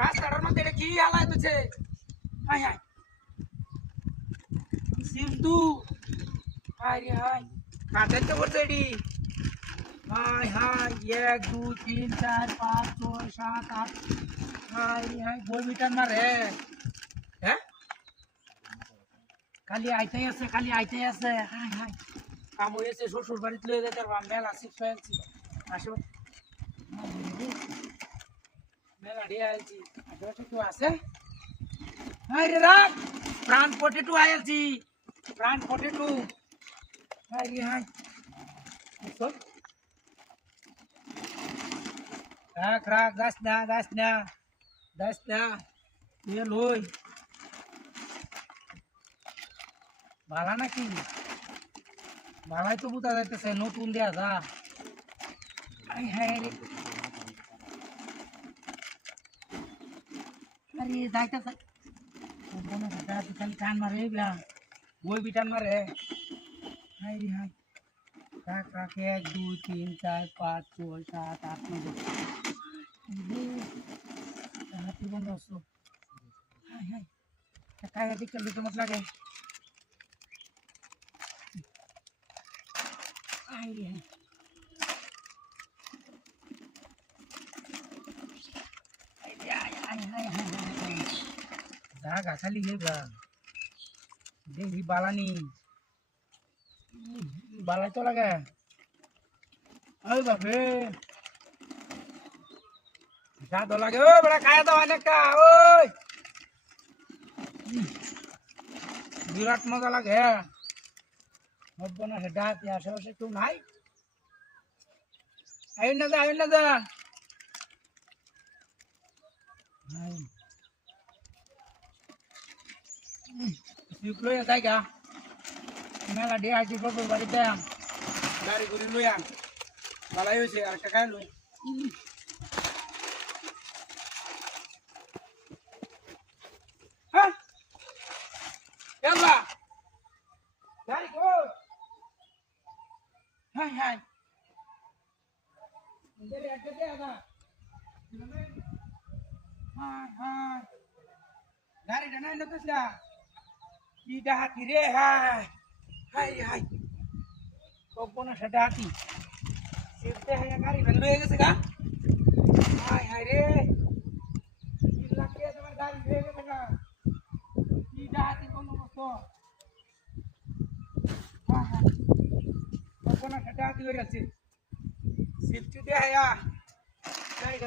রাস্তাটার মধ্যে এটা কি হালাই তুছে হাই হাই সিন্ধু হাই রে হাই কাঁদের তো বলছে এটি হাই হাই 1 2 3 4 5 6 7 8 হাই রে হাই বই মিটার মারে হ্যাঁ খালি আইতেই আছে হাই হাই কাম হয়েছে শ্বশুর বাড়িতে লয়ে যেতে পারবা মেলা শিফট হয়েছি আসো মেলা দিয়ে আইছি আশেপাশে কেউ আছে হাই রে রাখ প্রাণ পটেটো আইছি প্রাণ পটেটো হাই রে হাই রাখ রাখ গাছ না এ লই ভালা নাকি ভালাই তো বুঝা যাইতেছে নতুন দেয়া যা আই হাই রে আরে যাইতেছে খালি টান মারে এগুলা বই বি টান মারে হাই রে হাই রাখ রাখ 1 2 3 4 5 6 7 8 9 হাতি বন্ধ আসো হাই হাই काय अधिक चल तो मत लगे आई रे आई जागा खाली हे बा दे ही बालानी बाला तो लगे ओए बाबे जा तो लगे ओए बड़ा खाया तो आने का ओए বিরাট মজা লাগে সর্বনাশে ডাক আশেপাশে কেউ নাই আইন না যা লইয়া যাই গা মেলা দিয়ে আইছি শ্বশুর বাড়িতে গাড়ি করে লইয়া ভালাই হয়েছে আর একটা খাই লই হ্যাঁ Yalla. Very good. Hi hi. Ndere akete ada. Hi hi. Dari dana ndo kusla. Ida hati re hai. Hai hai. Kokona sada hati. Sirte hai gari belu ye gese ga. Hai hai re. Illa ke tomar gari ye gese ga. Ida hati kono mosto. कोणा खड्डा हाती वर असेल shift द्या या काय